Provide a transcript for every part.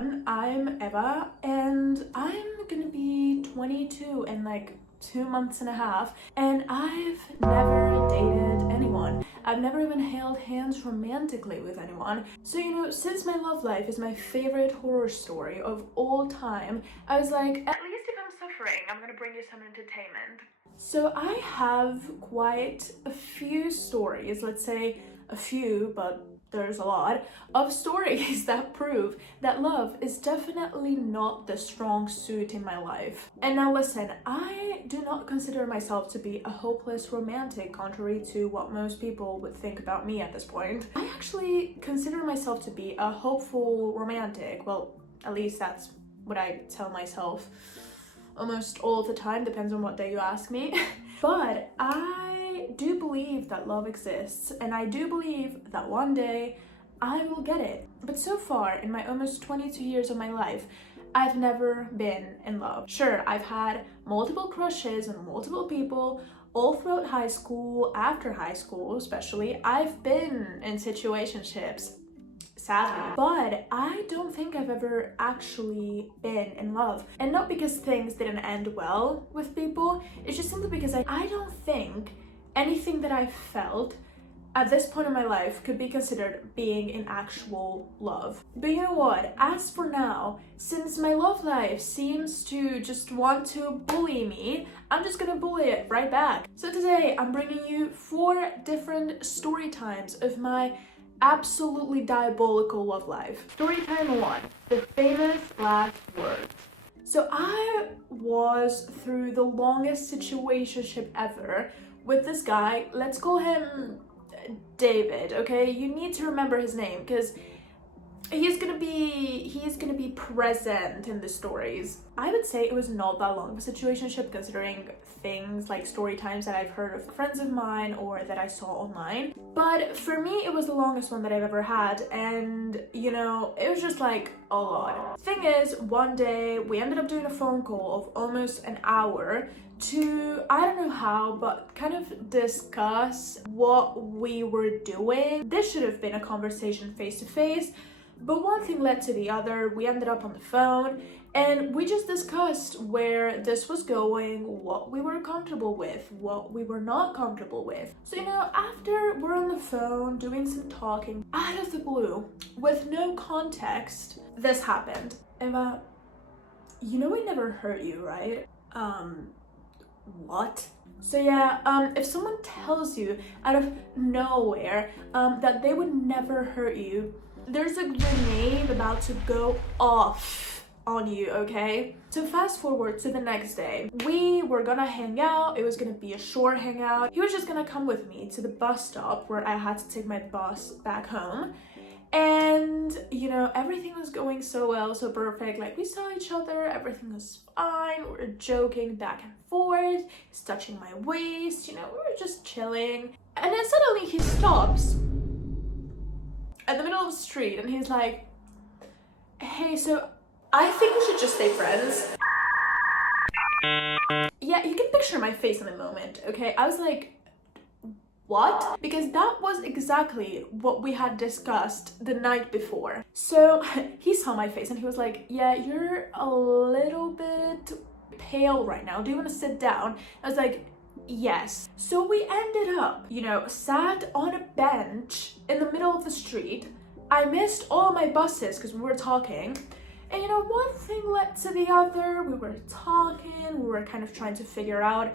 everyone, I'm Eva and I'm gonna be 22 in like 2.5 months, and I've never dated anyone. I've never even held hands romantically with anyone. So, since my love life is my favorite horror story of all time, I was like, at least if I'm suffering, I'm gonna bring you some entertainment. So I have quite a few stories, let's say a few, but there's a lot of stories that prove that love is definitely not the strong suit in my life. And now listen, I do not consider myself to be a hopeless romantic, contrary to what most people would think about me at this point. I actually consider myself to be a hopeful romantic. Well, at least that's what I tell myself almost all the time, depends on what day you ask me. But I do believe that love exists, and I do believe that one day I will get it. But so far, in my almost 22 years of my life, I've never been in love. Sure, I've had multiple crushes on multiple people all throughout high school, after high school especially. I've been in situationships, sadly, but I don't think I've ever actually been in love. And not because things didn't end well with people, it's just simply because I don't think anything that I felt at this point in my life could be considered being in actual love. But you know what? As for now, since my love life seems to just want to bully me, I'm just gonna bully it right back. So today, I'm bringing you 4 different story times of my absolutely diabolical love life. Story time 1, the famous last words. So I was through the longest situationship ever with this guy. Let's call him David, okay? You need to remember his name because he's gonna be present in the stories. I would say it was not that long of a situationship, considering things like story times that I've heard of friends of mine or that I saw online. But for me, it was the longest one that I've ever had, and it was just like a lot. Thing is, one day we ended up doing a phone call of almost an hour to, I don't know how, but kind of discuss what we were doing. This should have been a conversation face to face, but one thing led to the other. We ended up on the phone and we just discussed where this was going, what we were comfortable with, what we were not comfortable with. So, after we're on the phone doing some talking, out of the blue, with no context, this happened. Eva, I never hurt you, right? What? So yeah, if someone tells you out of nowhere that they would never hurt you, there's a grenade about to go off on you, okay? So fast forward to the next day. We were gonna hang out. It was gonna be a short hangout. He was just gonna come with me to the bus stop where I had to take my bus back home. And everything was going so well, so perfect. Like, we saw each other, everything was fine, we were joking back and forth, he's touching my waist, we were just chilling. And then suddenly he stops at the middle of the street and he's like, hey, so I think we should just stay friends. Yeah, you can picture my face in a moment, okay? I was like, what? Because that was exactly what we had discussed the night before. So he saw my face and he was like, yeah, you're a little bit pale right now. Do you want to sit down? I was like, yes. So we ended up, sat on a bench in the middle of the street. I missed all my buses because we were talking. And one thing led to the other. We were talking, we were kind of trying to figure out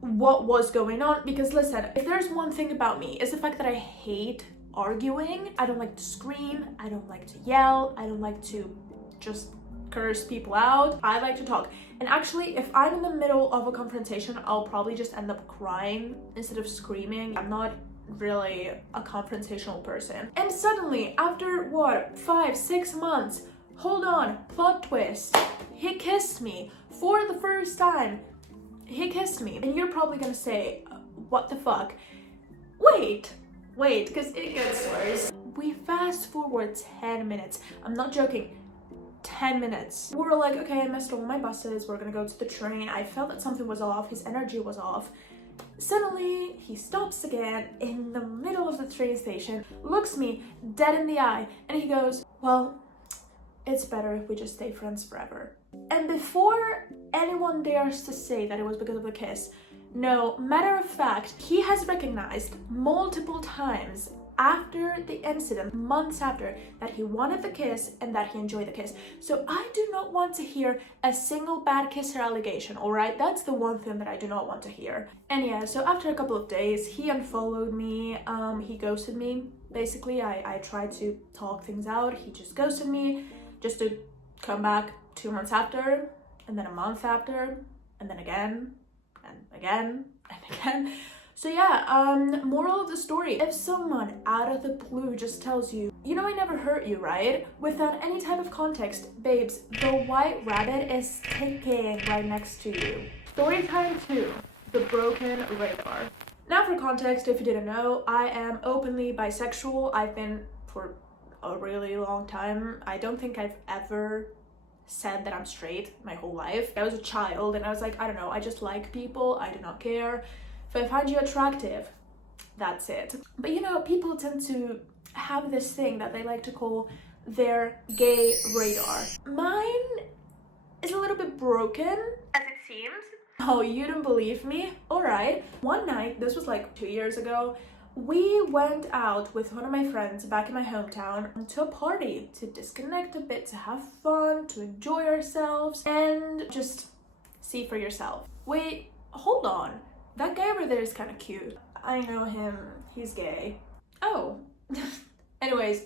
what was going on, because listen, if there's one thing about me, is the fact that I hate arguing. I don't like to scream, I don't like to yell, I don't like to just curse people out. I like to talk. And actually, if I'm in the middle of a confrontation, I'll probably just end up crying instead of screaming. I'm not really a confrontational person. And suddenly, after 5-6 months, hold on, plot twist, he kissed me for the first time. He kissed me. And you're probably gonna say, what the fuck? Wait, because it gets worse. We fast forward 10 minutes. I'm not joking, 10 minutes. We were like, okay, I missed all my buses. We're gonna go to the train. I felt that something was off. His energy was off. Suddenly, he stops again in the middle of the train station, looks me dead in the eye, and he goes, well, it's better if we just stay friends forever. And before anyone dares to say that it was because of the kiss, no, matter of fact, he has recognized multiple times after the incident, months after, that he wanted the kiss and that he enjoyed the kiss. So I do not want to hear a single bad kisser allegation, alright? That's the one thing that I do not want to hear. And yeah, so after a couple of days, he unfollowed me, he ghosted me. Basically, I tried to talk things out, he just ghosted me, just to come back 2 months after, and then a month after, and then again, and again, and again. So yeah, moral of the story, if someone out of the blue just tells you, you know I never hurt you, right? Without any type of context, babes, the white rabbit is ticking right next to you. Story time 2, the broken radar. Now for context, if you didn't know, I am openly bisexual. I've been for a really long time. I don't think I've ever said that I'm straight my whole life. I was a child and I was like, I don't know, I just like people, I do not care. If I find you attractive, that's it. But you know, people tend to have this thing that they like to call their gay radar. Mine is a little bit broken, as it seems. Oh, you don't believe me? Alright. One night, this was like 2 years ago, we went out with one of my friends back in my hometown to a party to disconnect a bit, to have fun, to enjoy ourselves, and just see for yourself. Wait, hold on. That guy over there is kind of cute. I know him. He's gay. Oh. Anyways,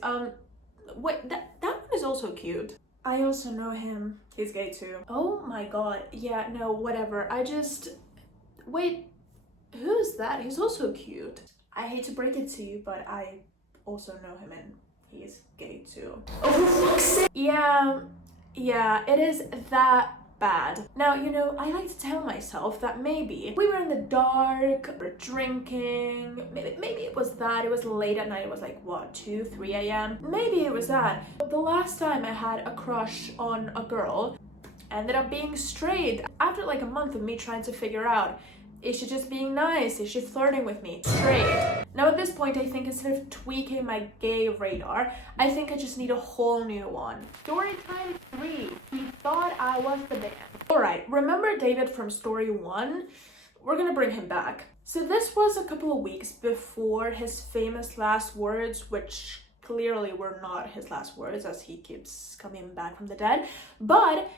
wait, that one is also cute. I also know him. He's gay too. Oh my god. Yeah, no, whatever. Wait, who's that? He's also cute. I hate to break it to you, but I also know him and he's gay too. Oh, for fuck's sake! Yeah, it is that bad. Now, you know, I like to tell myself that maybe we were in the dark, we're drinking, maybe it was that, it was late at night, it was like, what, 2, 3 a.m.? Maybe it was that. But the last time I had a crush on a girl ended up being straight. After like a month of me trying to figure out, is she just being nice? Is she flirting with me? Straight. Now at this point, I think instead of tweaking my gay radar, I think I just need a whole new one. Story time 3. He thought I was the band. Alright, remember David from story 1? We're gonna bring him back. So this was a couple of weeks before his famous last words, which clearly were not his last words as he keeps coming back from the dead. But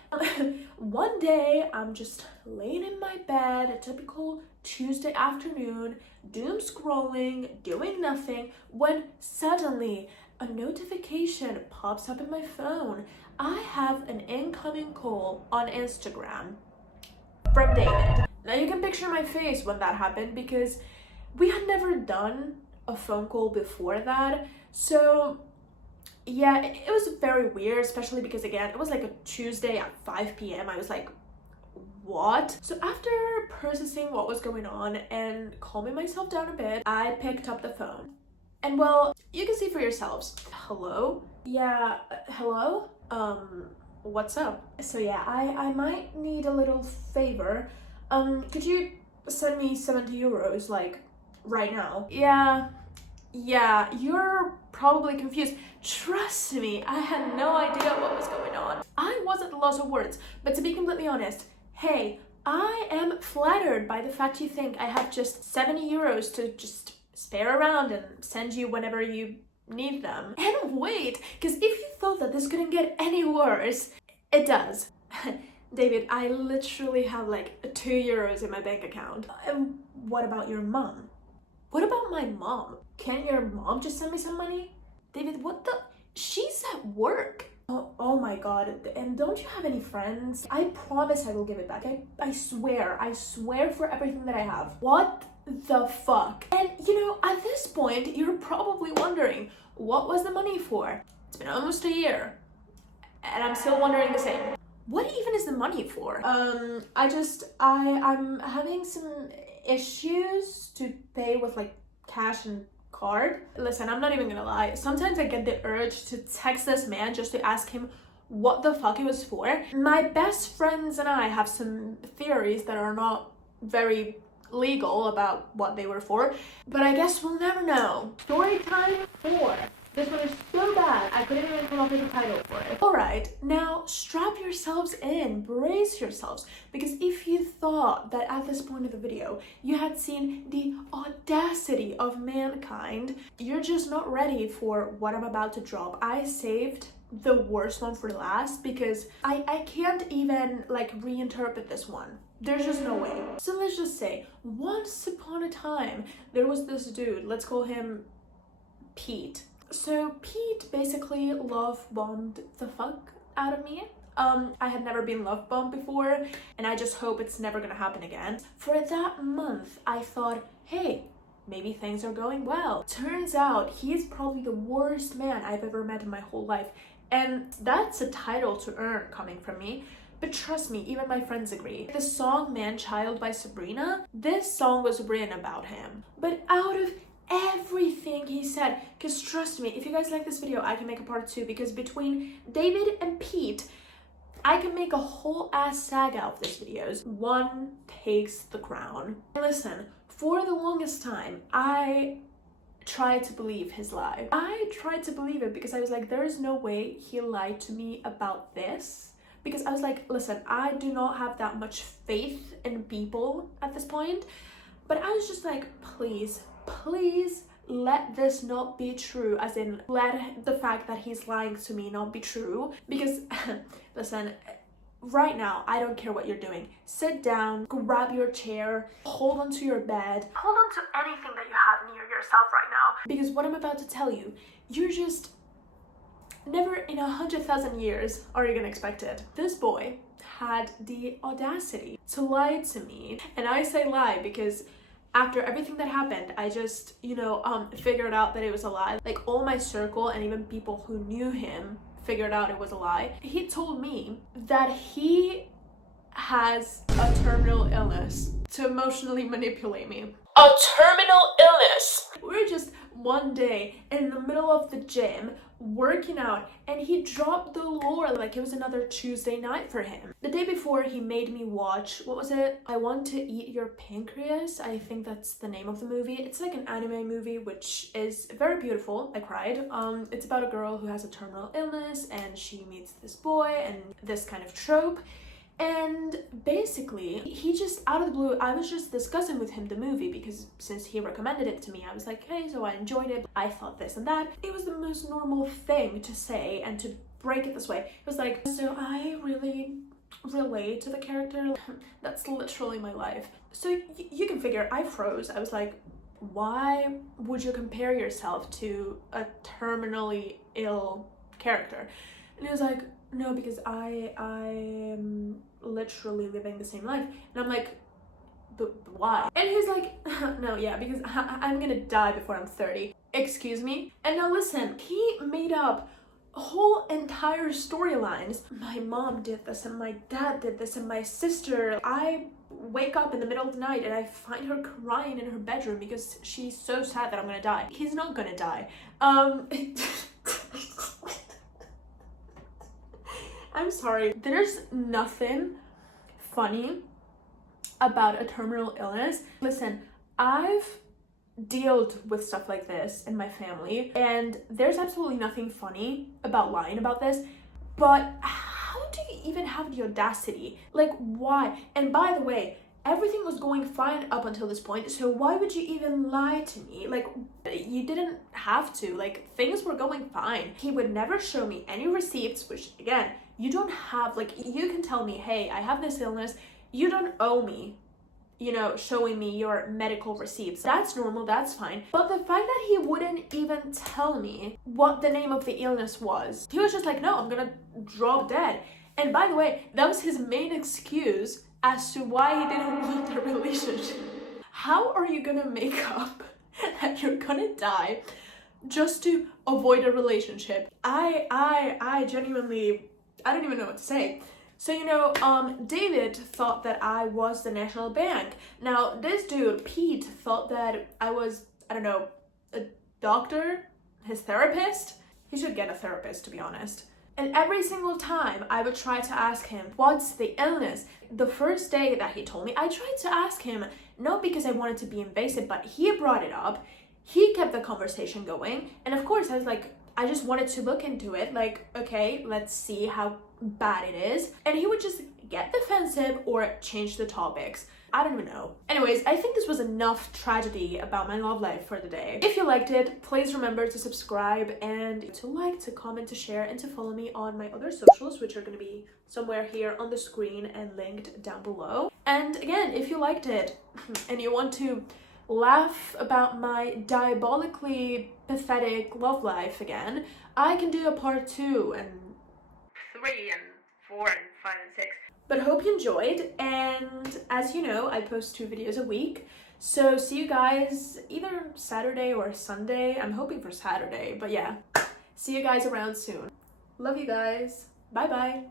one day I'm just laying in my bed, a typical Tuesday afternoon, doom scrolling, doing nothing, when suddenly a notification pops up in my phone. I have an incoming call on Instagram from David. Now you can picture my face when that happened because we had never done a phone call before that. So yeah, it was very weird, especially because again, it was like a Tuesday at 5 p.m. I was like, what? So after processing what was going on and calming myself down a bit, I picked up the phone. And well, you can see for yourselves. Hello? Yeah, hello? What's up? So yeah, I might need a little favor. Could you send me 70 euros, like, right now? Yeah, you're probably confused. Trust me, I had no idea what was going on. I was at a loss of words, but to be completely honest, hey, I am flattered by the fact you think I have just 70 euros to just spare around and send you whenever you need them. And wait, because if you thought that this couldn't get any worse, it does. David, I literally have like 2 euros in my bank account. And what about your mom? What about my mom? Can't your mom just send me some money? David, what the? She's at work. Oh my god, and don't you have any friends? I promise I will give it back. I swear for everything that I have. What the fuck? And you know, at this point, you're probably wondering, what was the money for? It's been almost a year, and I'm still wondering the same. What even is the money for? I'm having some issues to pay with like cash and card. Listen, I'm not even gonna lie. Sometimes I get the urge to text this man just to ask him what the fuck it was for. My best friends and I have some theories that are not very legal about what they were for, but I guess we'll never know. Story time 4. This one is so bad, I couldn't even come up with a title for it. Alright, now strap yourselves in, brace yourselves, because if you thought that at this point of the video you had seen the audacity of mankind, you're just not ready for what I'm about to drop. I saved the worst one for last because I can't even like reinterpret this one. There's just no way. So let's just say, once upon a time, there was this dude, let's call him Pete. So Pete basically love bombed the fuck out of me. I had never been love bombed before, and I just hope it's never gonna happen again. For that month, I thought, hey, maybe things are going well. Turns out he's probably the worst man I've ever met in my whole life, and that's a title to earn coming from me. But trust me, even my friends agree. The song Man Child by Sabrina, this song was written about him. But out of everything he said, because trust me, if you guys like this video, I can make a part 2, because between David and Pete, I can make a whole ass saga of these videos. One takes the crown. And listen, for the longest time, I tried to believe his lie. I tried to believe it because I was like, there is no way he lied to me about this. Because I was like, listen, I do not have that much faith in people at this point. But I was just like, please let this not be true, as in let the fact that he's lying to me not be true. Because listen, right now, I don't care what you're doing. Sit down, grab your chair, hold onto your bed, hold on to anything that you have near yourself right now. Because what I'm about to tell you, you're just never in 100,000 years are you gonna expect it. This boy had the audacity to lie to me. And I say lie because after everything that happened, I just, figured out that it was a lie. Like, all my circle and even people who knew him figured out it was a lie. He told me that he has a terminal illness to emotionally manipulate me. A terminal illness! We're just one day in the middle of the gym working out, and he dropped the lore like it was another Tuesday night for him. The day before, he made me watch, what was it? I Want to Eat Your Pancreas. I think that's the name of the movie. It's like an anime movie, which is very beautiful. I cried. It's about a girl who has a terminal illness and she meets this boy and this kind of trope. And basically, he just, out of the blue, I was just discussing with him the movie because since he recommended it to me, I was like, hey, so I enjoyed it. I thought this and that. It was the most normal thing to say and to break it this way. It was like, so I really relate to the character. That's literally my life. So you can figure, I froze. I was like, why would you compare yourself to a terminally ill character? And he was like, no, because I am literally living the same life. And I'm like, but why? And he's like, no, yeah, because I'm gonna die before I'm 30. Excuse me? And now listen, he made up whole entire storylines. My mom did this, and my dad did this, and my sister. I wake up in the middle of the night and I find her crying in her bedroom because she's so sad that I'm gonna die. He's not gonna die. I'm sorry. There's nothing funny about a terminal illness. Listen, I've dealt with stuff like this in my family, and there's absolutely nothing funny about lying about this. But how do you even have the audacity? Like, why? And by the way, everything was going fine up until this point, so why would you even lie to me? Like, you didn't have to. Like, things were going fine. He would never show me any receipts, which, again, you don't have, like, you can tell me, hey, I have this illness. You don't owe me, showing me your medical receipts. That's normal, that's fine. But the fact that he wouldn't even tell me what the name of the illness was, he was just like, no, I'm gonna drop dead. And by the way, that was his main excuse as to why he didn't want a relationship. How are you gonna make up that you're gonna die just to avoid a relationship? I genuinely, I don't even know what to say. So, David thought that I was the National Bank. Now, this dude, Pete, thought that I was, I don't know, a doctor, his therapist. He should get a therapist, to be honest. And every single time I would try to ask him, what's the illness? The first day that he told me, I tried to ask him, not because I wanted to be invasive, but he brought it up. He kept the conversation going. And of course, I was like, I just wanted to look into it, like, okay, let's see how bad it is. And he would just get defensive or change the topics. I don't even know. Anyways, I think this was enough tragedy about my love life for the day. If you liked it, please remember to subscribe and to like, to comment, to share, and to follow me on my other socials, which are going to be somewhere here on the screen and linked down below. And again, if you liked it and you want to laugh about my diabolically pathetic love life again, I can do a part 2 and 3 and 4 and 5 and 6. But hope you enjoyed, and as you know, I post 2 videos a week, so see you guys either Saturday or Sunday. I'm hoping for Saturday, but yeah, see you guys around soon. Love you guys. Bye bye.